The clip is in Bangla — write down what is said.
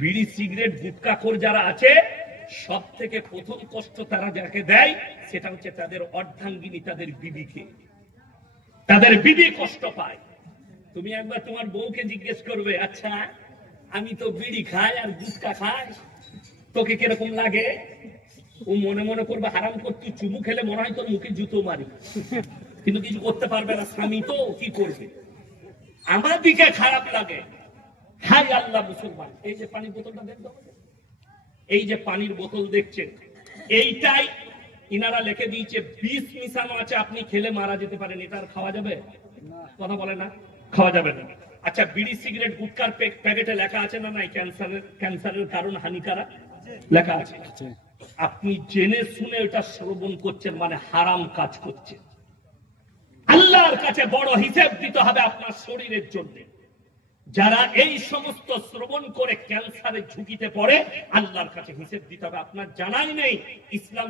বিড়ি সিগারেট গুটখাখোর যারা আছে সব থেকে প্রথম কষ্ট তারা যাকে দেয় সেটা হচ্ছে তাদের অর্ধাঙ্গিনী, তাদের বিবিকে। তাদের বিবি কষ্ট পায়। তুমি একবার তোমার বউকে জিজ্ঞেস করবে, আচ্ছা আমি তো বিড়ি খাই আর গুটখা খাই, তোকে কিরকম লাগে? ও মনে মনে করবে হারাম করতে চুমু খেলে মনে হয় তোর মুখে জুতো মারি, কিন্তু কিছু করতে পারবে না, স্বামী তো কি করবে। আমার দিকে খারাপ লাগে। হাই আল্লাহ মুসলমান, এই যে পানির বোতলটা দেখো, এই যে পানির বোতল দেখছেন, এইটাই ইনারা লিখে দিয়েছে বিষ মিশানো আছে, আপনি খেলে মারা যেতে পারেন। এটা আর খাওয়া যাবে? কথা বলে না, খাওয়া যাবে না। আচ্ছা, বিড়ি সিগারেট গুটখার প্যাকেটে লেখা আছে না নাই ক্যান্সারের কারণ হানিকারক লেখা আছে? আপনি জেনে শুনে এটা শ্রবণ করছেন মানে হারাম কাজ করছেন। আল্লাহর কাছে বড় হিসাব দিতে হবে আপনার শরীরের জন্য। যারা এই সমস্ত শ্রবণ করে ক্যান্সারের ঝুঁকিতে পড়ে, আল্লাহর কাছে হিসেব দিতে হবে। আপনার জানাই নেই ইসলাম